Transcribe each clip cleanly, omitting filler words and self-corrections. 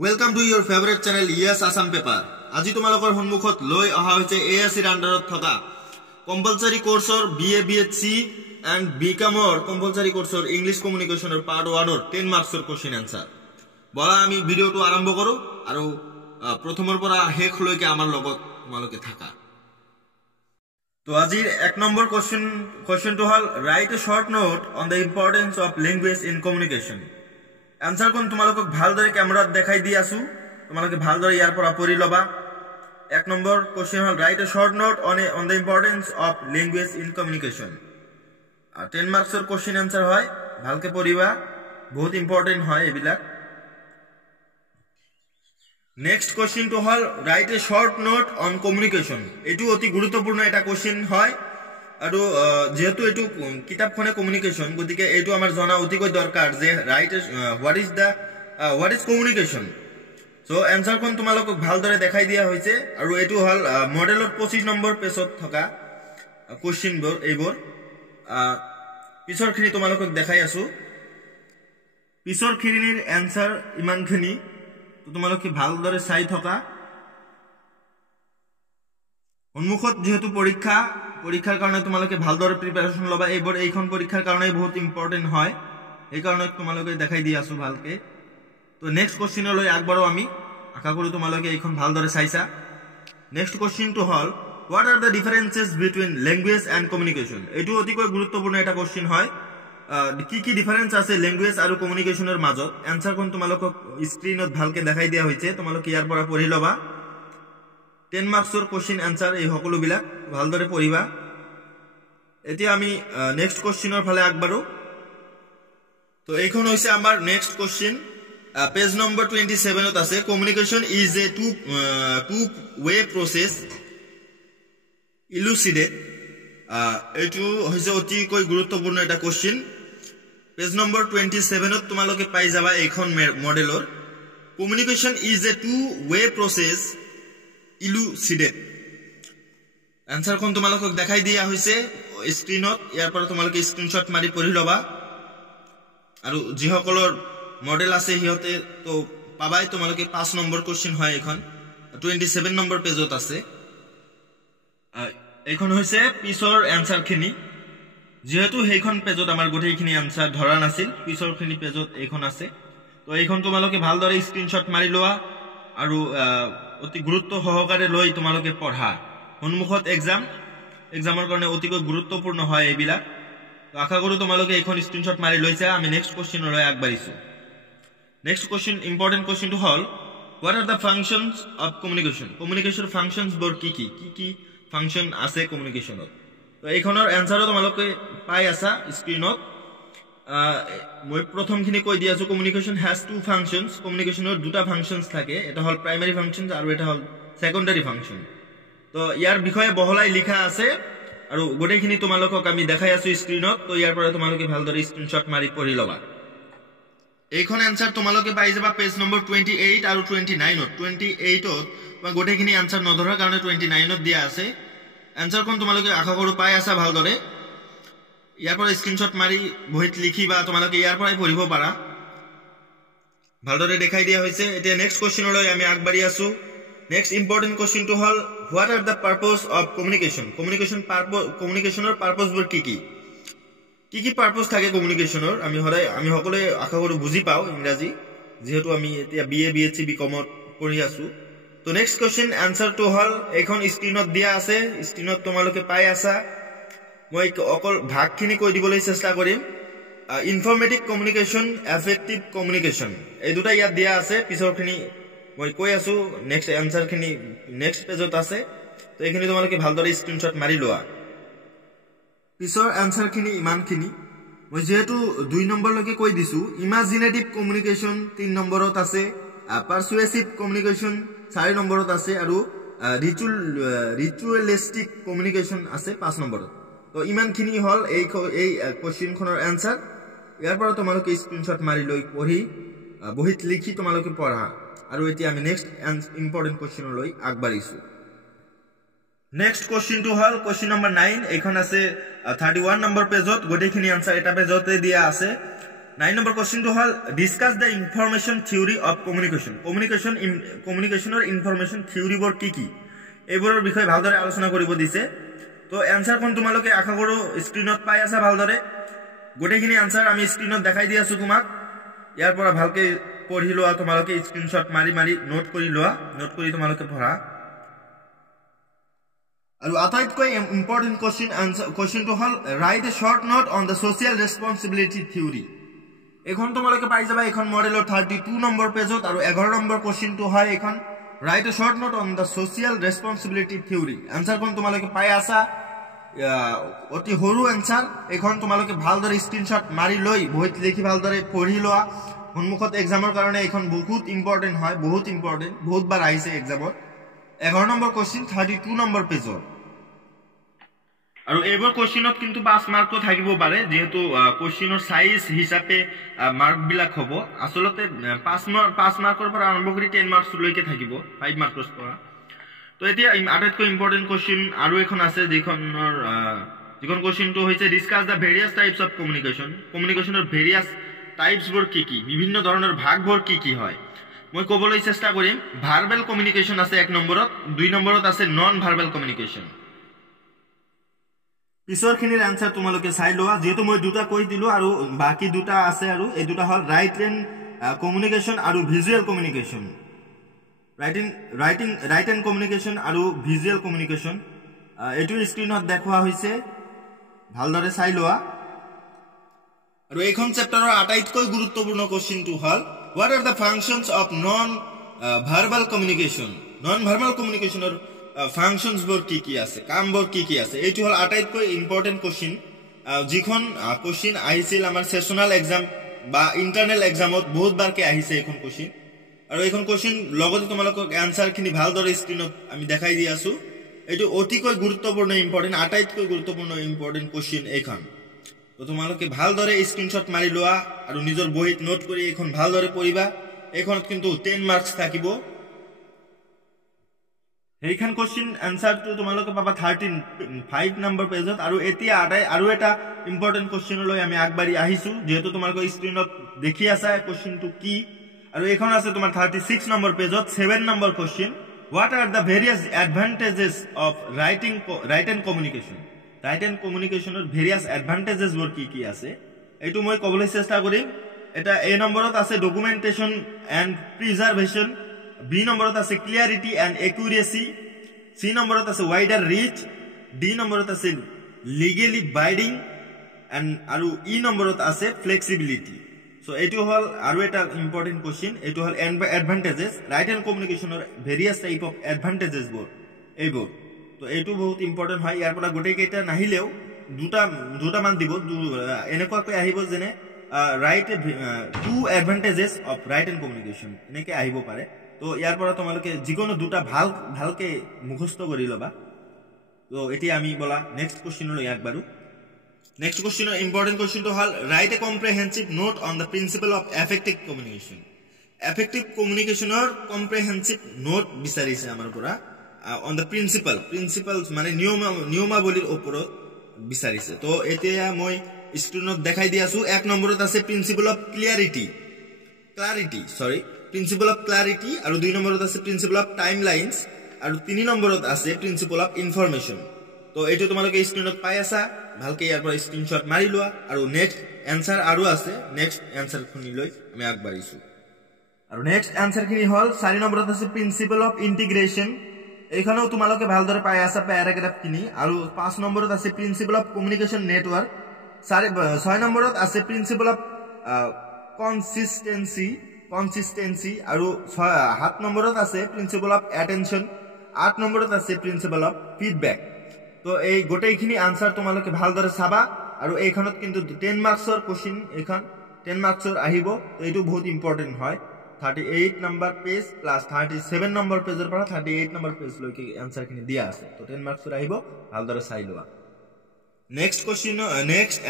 Welcome to your favorite channel Yes Assam Paper. আজি তোমালোকৰ সন্মুখত লৈ অহা হৈছে এএসসিৰ আন্ডাৰত থকা কম্পালসৰি কোৰ্সৰ বিএ বিএসসি এন্ড বিকমৰ কম্পালসৰি কোৰ্সৰ ইংলিশ কমিউনিকেশনৰ পাৰ্ট 1 ৰ 10 মাৰ্কছৰ কোৱেশ্চন আনসাৰ বলা আমি ভিডিওটো আৰম্ভ কৰো আৰু প্ৰথমৰ পৰা শেষ লৈকে আমাৰ লগত তোমালোকে থাকা তো আজিৰ এক নম্বৰ কোৱেশ্চনটো হল write a short note on the importance of language in communication answer कोन तुमालोকক ভালদৰে ক্যামেৰাত দেখাই দি আছো তোমালোকে ভালদৰে ইয়াৰ পৰা পঢ়ি লবা এক নম্বৰ কোশ্চেন হল write a short note on the importance of language in communication আৰ 10 মাৰ্কসৰ কোশ্চেন আনসার হয় ভালকে পঢ়িবা বহুত ইম্পর্টেন্ট হয় এবিলাক নেক্সট কোশ্চেনটো হল write a short note on communication এটো অতি গুৰুত্বপূৰ্ণ এটা কোশ্চেন হয় আৰু যেহেতু এটো কিতাপখনে কমিউনিকেশন গতিকে এটো আমাৰ জানা অতিকৈ দৰকাৰ যে right what is communication so answer কোন তোমালোকক ভালদৰে দেখাই দিয়া হৈছে আৰু এটো হল মডেলৰ 25 নম্বৰ পেজত থকা কোশ্চেনবোৰ এইবোৰ পিছৰখিনি তোমালোকক দেখাই আছো পিছৰখিনিৰ आंसर ইমানখিনি তো তোমালোকে ভালদৰে চাই থকা উন্মুখত যেহেতু পৰীক্ষাৰ কাৰণে তোমালোকে ভালদৰে প্ৰিপাৰেচন লবা এইবোৰ এইখন পৰীক্ষাৰ কাৰণে বহুত ইম্পৰ্টেন্ট হয় এই কাৰণে তোমালোকে দেখাই দি আছো ভালকে তো নেক্সট কোশ্চেনলৈ আগবাৰো আমি আশা কৰো তোমালোকে এইখন ভালদৰে চাইছা নেক্সট কোশ্চেনটো হল what are the differences between language and communication এটো অতিকৈ গুৰুত্বপূৰ্ণ এটা কোশ্চেন হয় কি ডিফাৰেন্স আছে ল্যাঙ্গুৱেজ আৰু কমিউনিকেশনৰ মাজত आंसर কোন তোমালোকক স্ক্ৰিনত ভালকে দেখাই দিয়া হৈছে তোমালোকে ইয়াৰ পৰা পঢ়ি লবা 10 মাৰ্কসৰ কোশ্চেন आंसर এই সকলো বিলাক ভালদৰে পঢ়িবা এতিয়া আমি নেক্সট কোশ্চেনৰ ফালে আগবাৰো তো এইখন হৈছে আমাৰ নেক্সট কোশ্চেন পেজ নম্বৰ 27 ত আছে communication is a two way process elucidate এটো হৈছে অতিকৈ গুৰুত্বপূৰ্ণ এটা কোশ্চেন পেজ নম্বৰ 27 ত তোমালোকে পাই যাবা এইখন মডেলৰ communication is a two way process elucidate answer কোন তোমালোকক দেখাই দিয়া হৈছে স্ক্ৰিনত ইয়াৰ পৰা তোমালোকে স্ক্ৰিনশ্বট মাৰি পঢ়ি লবা আৰু যিসকলৰ মডেল আছে হিয়তে তো পাবাই তোমালোকে 5 নম্বৰ কোশ্চেন হয় এখন 27 নম্বৰ পেজত আছে এইখন হৈছে পিছৰ आंसर খিনি যেহেতু সেইখন পেজত আমাৰ গোটেইখিনি आंसर ধৰা নাছিল পিছৰখিনি পেজত এইখন আছে তো এইখন তোমালোকে ভালদৰে স্ক্ৰিনশ্বট মাৰি লোৱা আৰু অতি গুৰুত্ব সহকাৰে লৈ তোমালোকে পঢ়া সন্মুখত এক্সামৰ কাৰণে অতিকৈ গুৰুত্বপূৰ্ণ হয় এইবিলাক তো আশা কৰো তোমালোকে এইখন স্ক্ৰিনশ্বট মাৰি লৈছা আমি নেক্সট কোশ্চেনলৈ আগবাঢ়িছো নেক্সট কোশ্চেন ইম্পৰ্টেন্ট কোশ্চেনটো হল what are the functions of communication functions বৰ কি ফাংশন আছে কমিউনিকেশনত তো এইখনৰ आंसर তোমালোকে পাই আছা স্ক্ৰিনত মই প্ৰথমখিনি কৈ দি আছো কমিউনিকেশন হ্যাজ টু ফাংশনস কমিউনিকেশনৰ দুটা ফাংশনস থাকে এটা হল প্ৰাইমাৰী ফাংশনস আৰু এটা হল সেকেন্ডাৰী ফাংশন তো ইয়াৰ বিষয়ে বহলাই লিখা আছে আৰু গোটেইখিনি তোমালোকক আমি দেখাই আছো স্ক্ৰিনত তো ইয়াৰ পৰা তোমালোকে ভালদৰে স্ক্ৰিনশ্বট মাৰি পঢ়ি লবা এইখন आंसर তোমালোকে পাই যাবা পেজ নম্বৰ 28 আৰু 29 ত 28 ত মই গোটেইখিনি आंसर নধৰাৰ কাৰণে 29 ত দিয়া আছে आंसर কোন তোমালোকে আশা কৰো পাই আছা ভালদৰে ইয়াৰ পৰা স্ক্ৰিনশ্বট মাৰি বহিত লিখিবা তোমালোকে ইয়াৰ পৰাই পঢ়িব পাৰা ভালদৰে দেখাই দিয়া হৈছে এতিয়া নেক্সট কোশ্চেনলৈ আমি আগবাঢ়ি আছো নেক্সট ইম্পৰ্টেন্ট কোশ্চেনটো হল what are the purpose of কমিউনিকেশনৰ পাৰপজবোৰ কি পাৰপজ থাকে কমিউনিকেশনৰ আমি সকলোৱে আশা কৰো বুজি পাও ইংৰাজী যেহেতু আমি এতিয়া বিএ বিএসসি বিকমত পঢ়ি আছো তো নেক্সট কোশ্চেন आंसरটো হল এখন স্ক্ৰিনত দিয়া আছে স্ক্ৰিনত তোমালোকে পাই আছা মই অকল ভাগখিনি কৈ দিবলৈ চেষ্টা কৰিম ইনফৰমেটিভ কমিউনিকেশন এফেক্টিভ কমিউনিকেশন এই দুটা ইয়াত দিয়া আছে পিছৰখিনি মই কৈ আছো নেক্সট आंसर খিনি নেক্সট পেজত আছে তো এইখিনি তোমালোকে ভালদৰে স্ক্ৰিনশ্বট মাৰি লোৱা পিছৰ आंसर খিনি ইমানখিনি মই যেহেতু 2 নম্বৰলৈকে কৈ দিছো ইমাজিনেটিভ কমিউনিকেশন 3 নম্বৰত আছে পাৰসুয়েসিভ কমিউনিকেশন 4 নম্বৰত আছে আৰু ৰিচুৱেলিস্টিক কমিউনিকেশন আছে 5 নম্বৰত তো ইমানখিনি হল এই কোশ্চেনখনৰ आंसर ইয়াৰ পৰা তোমালোকে স্ক্ৰিনশ্বট মাৰি লৈ পঢ়ি বহিত লিখি তোমালোকে পঢ়া আৰু এতিয়া আমি নেক্সট ইম্পৰ্টেন্ট কোশ্চেনলৈ আগবাঢ়িছো নেক্সট কোশ্চেনটো হল কোশ্চেন নম্বৰ 9 এইখন আছে 31 নম্বৰ পেজত গোটেইখিনি आंसर এটা পেজতে দিয়া আছে 9 নম্বৰ কোৱেশ্চনটো হল discuss the information theory of communication কমিউনিকেশনৰ ইনফৰমেশন থিওৰিবোৰ কি এইবোৰৰ বিষয়ে ভালদৰে আলোচনা কৰিব দিছে তো এনসাৰখন তোমালোকে আশা কৰো স্ক্ৰিনত পাই আছা ভালদৰে গোটেইখিনি আনসাৰ আমি স্ক্ৰিনত দেখাই দি আছো তোমাক ইয়াৰ পৰা ভালকে পঢ়ি লোৱা তোমালোকে স্ক্ৰিনশ্বট মাৰি নোট কৰি লোৱা নোট কৰি তোমালোকে পঢ়া আৰু আটাইতকৈ ইম্পৰ্টেন্ট কোৱেশ্চনটো হল write a short note on the social responsibility theory এখন তোমালোকে পাই যাবা এখন মডেলৰ 32 নম্বৰ পেজত আৰু 11 নম্বৰ কোৱেশ্চনটো হয় এখন write a short note on the social responsibility theory আনসাৰখন তোমালোকে পাই আছা অতি সৰু আনসাৰ এখন তোমালোকে ভালদৰে স্ক্ৰিনশট মাৰি লৈ বহিত লিখি ভালদৰে পঢ়ি লোৱা সন্মুখত এক্সামৰ কাৰণে এখন বহুত ইম্পৰ্টেন্ট হয় বহুত বাৰ আহিছে এক্সামত 11 নম্বৰ কোৱেশ্চন 32 নম্বৰ পেজত আৰু এইবোৰ কোৱেশ্চনত কিন্তু 5 মাৰ্কটো থাকিব পাৰে যেহেতু কোৱেশ্চনৰ সাইজ হিচাপে মাৰ্ক বিলাক হ'ব আসলতে 5 মাৰ্কৰ পৰা আৰম্ভ কৰি 10 মাৰ্কছ লৈকে থাকিব 5 মাৰ্কছ পৰা তো এতিয়া আটাইতকৈ ইম্পৰ্টেন্ট কোৱেশ্চন আৰু এখন আছে যিখন কোৱেশ্চনটো হৈছে discuss the various types of কমিউনিকেশনৰ ভেৰিয়াছ টাইপছবোৰ কি বিভিন্ন ধৰণৰ ভাগবোৰ কি হয় মই ক'বলৈ চেষ্টা কৰিম ভাৰ্বেল কমিউনিকেশন আছে 1 নম্বৰত 2 নম্বৰত আছে নন ভাৰ্বেল কমিউনিকেশন পিছৰখিনিৰ আনসাৰ তোমালোকে চাই লোৱা যেহেতু মই দুটা কৈ দিলো আৰু বাকি দুটা আছে আৰু এই দুটা হল ৰাইটেন কমিউনিকেশন আৰু ভিজুয়াল কমিউনিকেশন ৰাইটেন কমিউনিকেশন আৰু ভিজুয়াল কমিউনিকেশন এটো স্ক্ৰিনত দেখুৱা হৈছে ভালদৰে চাই লোৱা আৰু এইখন চেপ্টাৰৰ আটাইতকৈ গুৰুত্বপূৰ্ণ কোৱেশ্চনটো হল what are the functions of non verbal কমিউনিকেশনৰ ফাংশনস বোৰ কি আছে কামবোৰ কি আছে এইটো হল আটাইতকৈ ইম্পৰ্টেন্ট কোৱেশ্চন যিখন কোৱেশ্চন আহিছিল আমাৰ সেশনাল এক্সাম বা ইন্টাৰনেল এক্সামত বহুত বাৰকে আহিছে এখন কোৱেশ্চন আৰু এখন কোৱেশ্চন লগতে তোমালোকক আনসাৰখিনি ভালদৰে স্ক্ৰিনত আমি দেখাই দি আছো এইটো অতিকৈ গুৰুত্বপূৰ্ণ আটাইতকৈ গুৰুত্বপূৰ্ণ ইম্পৰ্টেন্ট কোৱেশ্চন এইখন তো তোমালোকে ভালদৰে স্ক্ৰিনশ্বট মাৰি লোৱা আৰু নিজৰ বহিত নোট কৰি এখন ভালদৰে পঢ়িবা এইখনত কিন্তু 10 মাৰ্কস থাকিব এইখান কোৱেশ্চন আনসাৰটো তোমালোকে পাবা 35 নম্বৰ পেজত আৰু এতিয়া আৰু এটা ইম্পৰ্টেন্ট কোৱেশ্চন লৈ আমি আগবাঢ়ি আহিছো যেহেতু তোমালোকে স্ক্ৰিনত দেখি আছা কোৱেশ্চনটো কি আৰু এখন আছে তোমাৰ 36 নম্বৰ পেজত 7 number question what are the various advantages of written কমিউনিকেশনৰ ভেৰিয়াছ এডভান্টেজেস বোৰ কি আছে এইটো মই ক'বলৈ চেষ্টা কৰিম এটা এ নম্বৰত আছে ডকুমেন্টেশন এণ্ড প্ৰিজাৰ্ভেশন B নম্বৰত আছে ক্লিয়াৰিটি এণ্ড একুৰেসি C নম্বৰত আছে ওয়াইডাৰ ৰিচ D নম্বৰত আছে লিগেলি বাইডিং এণ্ড আৰু E নম্বৰত আছে ফ্লেক্সিবিলিটি সো এইটো হল আৰু এটা ইম্পৰ্টেন্ট কোৱেশ্চন এইটো হল এডভান্টেজেস ৰাইটেন কমিউনিকেশনৰ ভেৰিয়াছ টাইপ অফ এডভান্টেজেস বোৰ এইবোৰ তো এইটো বহুত ইম্পৰ্টেন্ট হয় ইয়াৰ পৰা গোটেই কেইটা নাহিলেও দুটা মান দিব এনেকুৱাকৈ আহিব যেনে ৰাইট টু এডভান্টেজেস অফ ৰাইটেন কমিউনিকেশন এনেকৈ আহিব পাৰে তো ইয়াৰ পৰা তোমালোকে যিকোনো দুটা ভালকে মুখস্থ কৰি লবা তো এতিয়া আমি বলা নেক্সট কোৱেশ্চনলৈ আগবাঢ়ো নেক্সট কোৱেশ্চনৰ ইম্পৰ্টেন্ট কোৱেশ্চনটো হল write a comprehensive note on the principle of effective কমিউনিকেশনৰ কম্প্ৰিহেনসিভ নোট বিচাৰিছে আমাৰ পৰা অন দ্য প্ৰিন্সিপলস মানে নিয়মাৱলীৰ ওপৰত বিচাৰিছে তো এতিয়া মই স্ক্ৰিনত দেখাই দি আছো 1 নম্বৰত আছে প্ৰিন্সিপল অফ ক্লিয়াৰিটি আৰু 2 নম্বৰত আছে প্ৰিন্সিপল অফ টাইমলাইনস আৰু 3 নম্বৰত আছে প্ৰিন্সিপল অফ ইনফৰমেশন তো এইটো তোমালোকে স্ক্ৰিনত পাই আছা ভালকে ইয়াৰ পৰা স্ক্ৰিনশ্বট মাৰি লোৱা আৰু নেক্সট আনসাৰ আৰু আছে নেক্সট আনসাৰখিনি লৈ আমি আগবাঢ়িছো আৰু নেক্সট আনসাৰখিনি হল 4 নম্বৰত আছে প্ৰিন্সিপল অফ ইন্টিগ্ৰেশন এইখানেও তোমালোকে ভালদৰে পাই আছা প্যাৰাগ্ৰাফখিনি আৰু 5 নম্বৰত আছে প্ৰিন্সিপল অফ কমিউনিকেশন নেটৱৰ্ক 6 নম্বৰত আছে প্ৰিন্সিপল অফ কনসিস্টেন্সি আৰু 7 নম্বৰত আছে প্ৰিন্সিপল অফ অ্যাটেনশন 8 নম্বৰত আছে প্ৰিন্সিপল অফ ফিডব্যাক তো এই গোটেইখিনি আনসাৰ তোমালোকে ভালদৰে চাবা আৰু এইখনত কিন্তু 10 মাৰ্কছৰ কোৱেশ্চন এইখন 10 মাৰ্কছৰ আহিব তো এইটো বহুত ইম্পৰ্টেন্ট হয় 38 নম্বৰ পেজ প্লাস 37 নম্বৰ পেজৰ পৰা 38 নম্বৰ পেজ লৈকে আনসাৰখিনি দিয়া আছে তো 10 মাৰ্কছৰ আহিব ভালদৰে চাই লোৱা নেক্সট কোৱেশ্চন নেক্সট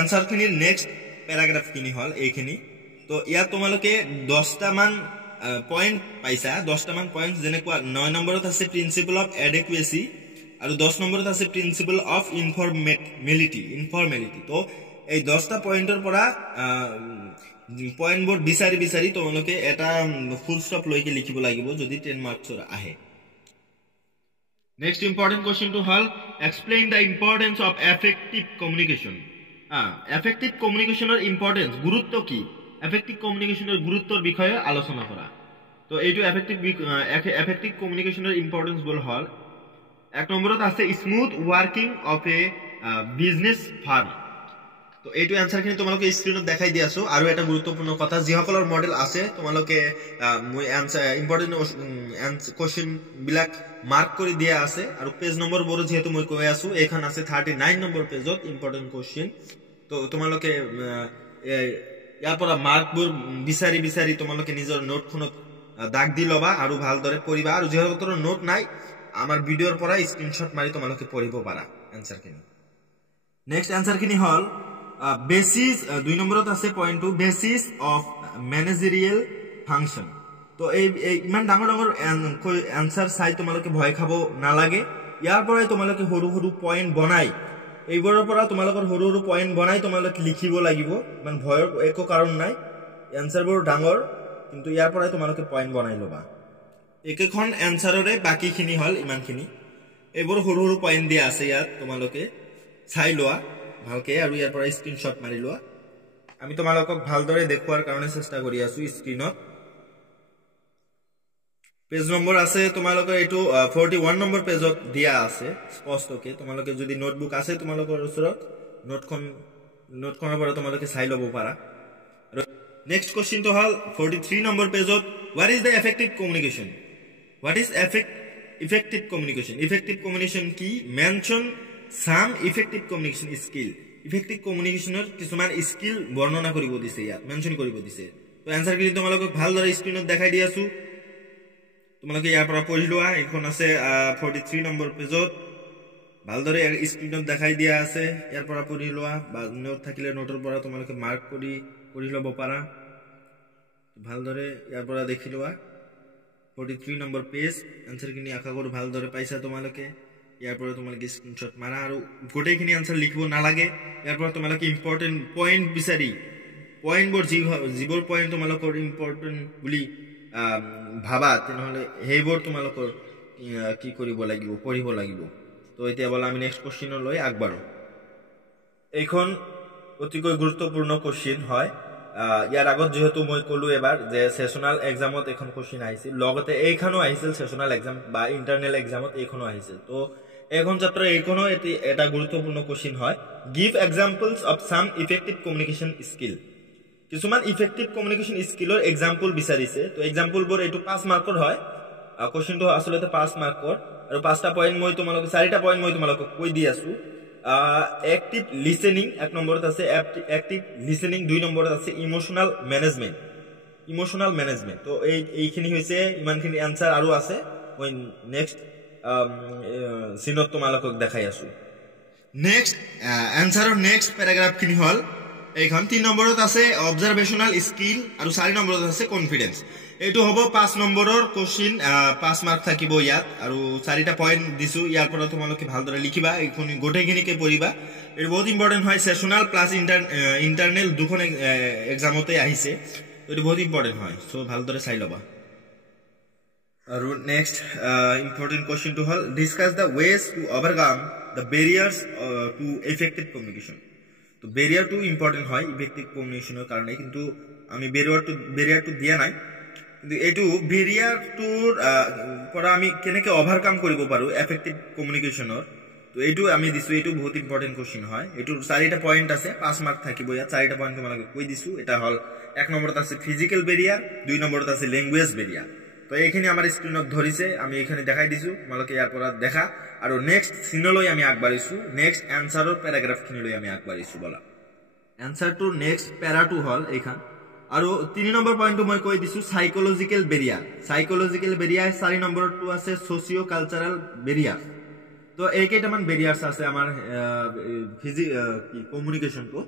আনসাৰখিনিৰ নেক্সট প্যাৰাগ্ৰাফখিনি হল এইখিনি তো ইয়াত তোমালোকে 10টা মান পয়েন্ট পাইছা 10টা মান পয়েন্ট যেনেকুৱা 9 নম্বৰত আছে প্ৰিন্সিপল অফ এডেকুৱেসি আৰু 10 নম্বৰত আছে প্ৰিন্সিপল অফ ইনফৰ্মেলিটি তো এই 10টা পয়েন্টৰ পৰা পয়েন্টবোৰ বিচাৰি বিচাৰি তোমালোকে এটা ফুল স্টপ লৈকে লিখিব লাগিব যদি 10 মাৰ্কছৰ আহে নেক্সট ইম্পৰ্টেন্ট কোৱেশ্চনটো হল explain the importance of effective communication effective কমিউনিকেশ্যনৰ ইম্পৰ্টেন্স গুৰুত্ব কি এফেক্টিভ কমিউনিকেশ্যনৰ গুৰুত্বৰ বিষয়ে আলোচনা কৰা তো এইটো এফেক্টিভ কমিউনিকেশ্যনৰ ইম্পৰ্টেন্স বল হল এক নম্বৰত আছে smooth working of A business farm তো এইটো আনসাৰখিনি তোমালোকে স্ক্ৰিনত দেখাই দি আছো আৰু এটা গুৰুত্বপূৰ্ণ কথা যিসকলৰ মডেল আছে তোমালোকে মই আনসাৰ ইম্পৰ্টেন্ট কোশ্চেন বিলাক মাৰ্ক কৰি দিয়া আছে আৰু পেজ নম্বৰ বোৰ যেহেতু মই কৈ আছো এখন আছে 39 নম্বৰ পেজত ইম্পৰ্টেন্ট কোশ্চেন তো তোমালোকে ইয়াৰ পৰা মাৰ্কবোৰ বিচাৰি বিচাৰি তোমালোকে নিজৰ নোটখনত দাগ দি লবা আৰু ভালদৰে পঢ়িবা আৰু যিসকলৰ নোট নাই আমাৰ ভিডিওৰ পৰা স্ক্ৰিনশট মাৰি তোমালোকে পঢ়িব পাৰা আনসাৰ খিনি নেক্সট আনসাৰ খিনি হল বেসিস 2 নম্বৰত আছে পয়েন্ট 2 বেসিস অফ ম্যানেজাৰিয়াল ফাংশন তো এই ইমান ডাঙৰ ডাঙৰ আনসাৰ চাই তোমালোকে ভয় খাব নালাগে ইয়াৰ পৰাই তোমালোকে সৰু সৰু পয়েন্ট বনাই এইবোৰৰ পৰা তোমালোকৰ সৰু সৰু পয়েন্ট বনাই তোমালোকে লিখিব লাগিব মানে ভয়ৰ একো কাৰণ নাই আনসাৰবোৰ ডাঙৰ কিন্তু ইয়াৰ পৰাই তোমালোকে পয়েন্ট বনাই লবা একেখন এনসাৰৰে বাকিখিনি হল ইমানখিনি এইবোৰ সৰু সৰু পয়েন্ট দিয়া আছে ইয়াত তোমালোকে চাই লোৱা ভালকে আৰু ইয়াৰ পৰা স্ক্ৰিনশ্বট মাৰি লোৱা আমি তোমালোকক ভালদৰে দেখুৱাৰ কাৰণে চেষ্টা কৰি আছো স্ক্ৰিনত পেজ নম্বৰ আছে তোমালোকৰ এটো 41 নম্বৰ পেজত দিয়া আছে স্পষ্টকে তোমালোকে যদি নোটবুক আছে তোমালোকৰ ওচৰত নোটখনৰ পৰা তোমালোকে চাই লব পাৰা নেক্সট কোশ্চেন তো হল 43 নম্বৰ পেজত what is the effective communication What is effective communication? Effective communication ki mention some effective communication skill. Effective communication er কিছুমান skill বৰ্ণনা কৰিব দিছে ইয়াত মেনশন কৰিব দিছে তো আনসাৰ কি তোমালোকক ভালদৰে স্ক্ৰিনত দেখাই দি আছো তোমালোকে ইয়াৰ পৰা পঢ়ি লোৱা এখন আছে 43 নম্বৰ পেজত ভালদৰে স্ক্ৰিনত দেখাই দিয়া আছে ইয়াৰ পৰা পঢ়ি লোৱা বা নোট থাকিলে নোটৰ পৰা তোমালোকে মাৰ্ক কৰি পঢ়ি লব পাৰা ভালদৰে ইয়াৰ পৰা দেখি লোৱা 43 নম্বৰ পেজ আনসাৰ কিনি আশা কৰো ভালদৰে পাইছা তোমালোকে ইয়াৰ পৰা তোমালোকে স্ক্ৰিনশ্বট মাৰা আৰু গোটেইখিনি আনসাৰ লিখিব নালাগে ইয়াৰ পৰা তোমালোকে ইম্পৰ্টেন্ট পয়েন্ট বিচাৰি পয়েন্টবোৰ যিবোৰ পয়েন্ট তোমালোকৰ ইম্পৰ্টেন্ট বুলি ভাবা তেনেহলে সেইবোৰ তোমালোকৰ কি কৰিব লাগিব পঢ়িব লাগিব তো এতিয়া বলা আমি নেক্সট কোশ্চেনলৈ আগবাঢ়ো এইখন অতিকৈ গুৰুত্বপূৰ্ণ কোশ্চেন হয় ইয়াৰ আগত যেহেতু মই কলো এবাৰ যে সেশনাল এক্সামত এখন কোশ্চেন আহিছিল লগতে এইখনো আহিছিল সেশনাল এক্সাম বা ইন্টারনাল এক্সামত এইখনো আহিছিল তো এখন ছাত্র এইখনো এটা গুৰুত্বপূৰ্ণ কোশ্চেন হয় give examples of some effective communication skill কিছুমান ইফেক্টিভ কমিউনিকেশন স্কিলৰ এক্সাম্পল বিচাৰিছে তো এক্সাম্পল বোৰ এটো 5 মাৰ্কৰ হয় কোশ্চেনটো আসলতে 5 মাৰ্কৰ আৰু 5টা পয়েন্ট মই তোমালোকক 4টা পয়েন্ট মই তোমালোকক কৈ দি আছো active listening এক নম্বৰত আছে active listening 2 নম্বৰত আছে emotional management তো এইখিনি হৈছে ইমানখিনি আনসাৰ আৰু আছে মই নেক্সট সিনত তোমালোকক দেখাই আছো নেক্সট আনসাৰৰ নেক্সট প্যাৰাগ্ৰাফ খিনি হল এইখন 3 নম্বৰত আছে অবজাৰভেশনাল স্কিল আৰু 4 নম্বৰত আছে কনফিডেন্স এইটো হ'ব 5 নম্বৰৰ কোশ্চেন 5 মাৰ্ক থাকিব ইয়াত আৰু 4টা পয়েন্ট দিছো ইয়াৰ পৰা তোমালোকে ভালদৰে লিখিবা এইখন গোটেইখিনিকে পঢ়িবা এটো বহুত ইম্পৰ্টেন্ট হয় সেশনাল প্লাস ইন্টাৰনাল দুখন এক্সামতে আহিছে এটো বহুত ইম্পৰ্টেন্ট হয় সো ভালদৰে চাই লবা আৰু নেক্সট ইম্পৰ্টেন্ট কোশ্চেন টু হল discuss the ways to overcome the barriers to effective communication তো ব্যারিয়ার টু ইম্পর্টেন্ট হয় ইফেক্টিভ কমিউনিকেশনের কারণে কিন্তু আমি ব্যারিয়ার টু দিয়া নাই কিন্তু এটু ব্যারিয়ার টুৰ পৰা আমি কেনেকে ওভাৰকাম কৰিব পাৰো এফেক্টিভ কমিউনিকেশনৰ তো এইটো আমি দিছো এইটো বহুত ইম্পর্টেন্ট কোশ্চেন হয় এটু 4টা পয়েন্ট আছে 5 মার্ক থাকিব ইয়া 4টা পয়েন্ট তোমালোকে কৈ দিছো এটা হল 1 নম্বৰত আছে ফিজিক্যাল ব্যাৰিয়াৰ 2 নম্বৰত আছে ল্যাঙ্গুয়েজ ব্যাৰিয়াৰ তো এইখিনি আমাৰ স্ক্ৰিনত ধৰিছে আমি এইখিনি দেখাই দিছো তোমালোকে ইয়াৰ পৰা দেখা আৰু নেক্সট সিনলৈ আমি আগবাঢ়িছো নেক্সট আনসাৰৰ প্যাৰাগ্ৰাফ খিনিলৈ আমি আগবাঢ়িছো বলা আনসাৰ টু নেক্সট প্যাৰা টু হল এইখান আৰু 3 নম্বৰ পয়েন্টটো মই কৈ দিছো সাইকোলজিক্যাল ব্যাৰিয়াৰ 4 নম্বৰটো আছে সোশিও কালচাৰাল ব্যাৰিয়াৰ তো এইকেইটামান ব্যাৰিয়াৰ্স আছে আমাৰ communication to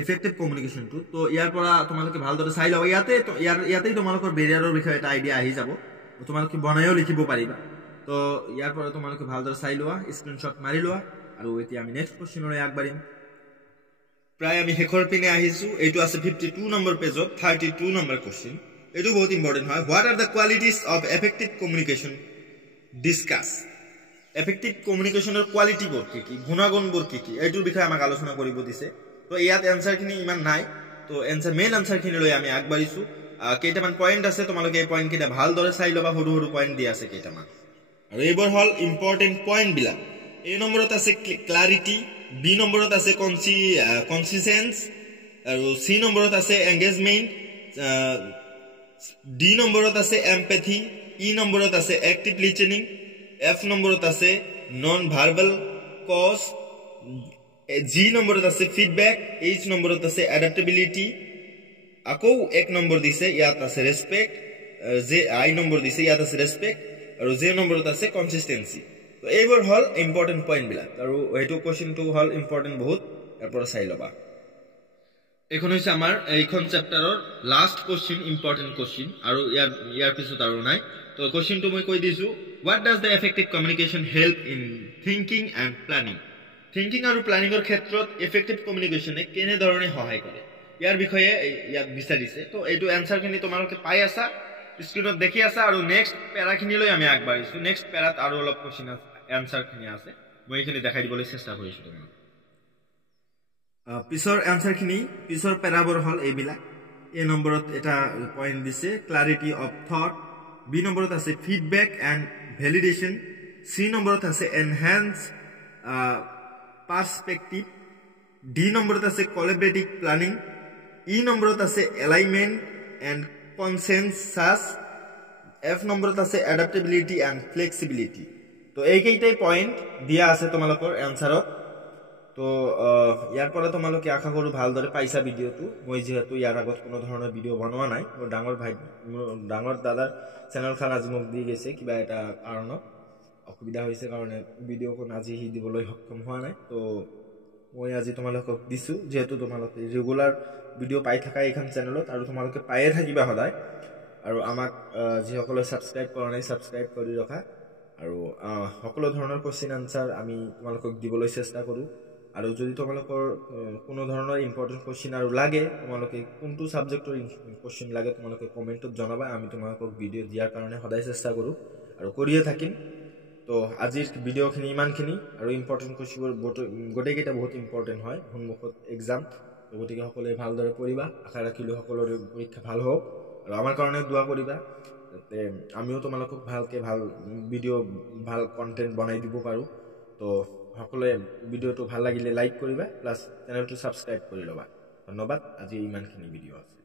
effective communication to তো ইয়াৰ পৰা তোমালোকে ভালদৰে চাই লও ইয়াতেই তোমালোকৰ ব্যাৰিয়াৰৰ বিষয়ে এটা আইডিয়া আহি যাব তোমালোকে বনায়ও লিখিব পাৰিবা তো ইয়াৰ পৰা তোমালোকে ভালদৰে চাই লোৱা স্ক্ৰিনশ্বট মাৰি লোৱা আৰু এতিয়া আমি নেক্সট কোশ্চেনলৈ আগবাঢ়িম প্ৰায় আমি শেষৰ পিনে আহিছো এইটো আছে 52 নম্বৰ পেজত 32 নম্বৰ কোশ্চেন এইটো বহুত ইম্পৰ্টেন্ট হয় what are the qualities of effective communication discuss effective কমিউনিকেশ্যনৰ কোৱালিটিবোৰ কি গুণাগুণবোৰ কি এইটোৰ বিষয়ে আমাক আলোচনা কৰিব দিছে তো ইয়াত এনসাৰখিনি ইমান নাই তো মেইন এনসাৰখিনি লৈ আমি আগবাঢ়িছো কেইটামান পয়েন্ট আছে তোমালোকে এই পয়েন্ট কেইটা ভালদৰে চাই লবা সৰু সৰু পয়েন্ট দিয়া আছে কেইটামান আৰু এইবোৰ হল ইম্পৰ্টেন্ট পয়েন্ট বিলাক এ নম্বৰত আছে ক্লাৰিটি বি নম্বৰত আছে কনসিস্টেন্স আৰু সি নম্বৰত আছে এংগেজমেন্ট ডি নম্বৰত আছে এমপ্যাথি ই নম্বৰত আছে এক্টিভ লিসেনিং এফ নম্বৰত আছে নন ভাৰ্বাল কজ জি নম্বৰত আছে ফিডব্যাক এইচ নম্বৰত আছে এডাপ্টেবিলিটি আকৌ এক নম্বৰ দিছে ইয়াত আছে ৰেসপেক্ট যে আই নম্বৰ দিছে ইয়াত আছে ৰেসপেক্ট আৰু জে নম্বৰত আছে কনসিস্টেন্সি তো এইবোৰ হল ইম্পৰ্টেন্ট পয়েন্ট বিলাক আৰু এইটো কোশ্চেনটো হল ইম্পৰ্টেন্ট বহুত ইয়াৰ পৰা চাই লবা এখন হৈছে আমাৰ এইখন চ্যাপ্টাৰৰ লাষ্ট কোশ্চেন ইম্পৰ্টেন্ট কোশ্চেন আৰু ইয়াৰ পিছত আৰু নাই তো কোশ্চেনটো মই কৈ দিছো what does the effective communication help in thinking and planning thinking আৰু প্ল্যানিংৰ ক্ষেত্ৰত effective communication কেনে ধৰণে সহায় কৰে ইয়াৰ বিষয়ে ইয়াত বিচাৰিছে তো এইটো আনসাৰখিনি তোমালোকে পাই আছা স্ক্ৰিনত দেখি আছা আৰু নেক্সট প্যাৰাখিনি লৈ আমি আগবাঢ়িছো নেক্সট প্যাৰাত আৰু অলপ কোশ্চেন আনসাৰখিনি আছে মই এইখিনি দেখাই দিবলৈ চেষ্টা কৰিছো তোমাক পিছৰ আনসাৰখিনি পিছৰ প্যাৰাবোৰ হল এইবিলাক এ নম্বৰত এটা পয়েন্ট দিছে ক্লাৰিটি অফ থট বি নম্বৰত আছে ফিডব্যাক এন্ড ভ্যালিডেশন সি নম্বৰত আছে এনহান্স পাৰ্সপেক্টিভ ডি নম্বৰত আছে কোলাবৰেটিভ প্ল্যানিং ই নম্বৰত আছে এলাইনমেন্ট এন্ড কনসেনসাস এফ নম্বৰত আছে এডাপ্টেবিলিটি এন্ড ফ্লেক্সিবিলিটি তো এইকেইটাই পয়েন্ট দিয়া আছে তোমালোকৰ আনসাৰত তো ইয়াৰ পৰা তোমালোকে আশা কৰো ভালদৰে পাইছা ভিডিওটো মই যেহেতু ইয়াৰ আগত কোনো ধৰণৰ ভিডিও বনোৱা নাই মোৰ ডাঙৰ দাদাৰ চেনেলখন আজি মোক দি গৈছে কিবা এটা কাৰণত অসুবিধা হৈছে কাৰণে ভিডিওখন আজি হি দিবলৈ সক্ষম হোৱা নাই তো মই আজি তোমালোকক দিছো যেহেতু তোমালোকে ৰেগুলাৰ ভিডিও পাই থাকা এইখন চেনেলত আৰু তোমালোকে পায়ে থাকিবা সদায় আৰু আমাক যিসকলে সাবস্ক্ৰাইব কৰা নাই সাবস্ক্ৰাইব কৰি ৰখা আৰু সকলো ধৰণৰ কোশ্চেন আনসাৰ আমি তোমালোকক দিবলৈ চেষ্টা কৰো আৰু যদি তোমালোকৰ কোনো ধৰণৰ ইম্পৰ্টেন্ট কোশ্চেন আৰু লাগে তোমালোকে কোনটো সাবজেক্টৰ কোশ্চেন লাগে তোমালোকে কমেন্টত জনাবা আমি তোমালোকক ভিডিও দিয়াৰ কাৰণে সদায় চেষ্টা কৰো আৰু কৰিয়ে থাকিম তো আজিৰ ভিডিওখিনি ইমানখিনি আৰু ইম্পৰ্টেন্ট কোশ্চেনবোৰ গোটেইকেইটা বহুত ইম্পৰ্টেন্ট হয় সন্মুখত এক্সাম গতিকে সকলোৱে ভালদৰে পঢ়িবা আশা ৰাখিলো সকলোৰে পৰীক্ষা ভাল হওক আৰু আমাৰ কাৰণে দোৱা কৰিবা যাতে আমিও তোমালোকক ভালকে ভাল ভিডিও ভাল কন্টেন্ট বনাই দিব পাৰো তো সকলোৱে ভিডিওটো ভাল লাগিলে লাইক কৰিবা প্লাস চেনেলটো সাবস্ক্ৰাইব কৰি লবা ধন্যবাদ আজি ইমানখিনি ভিডিও আছে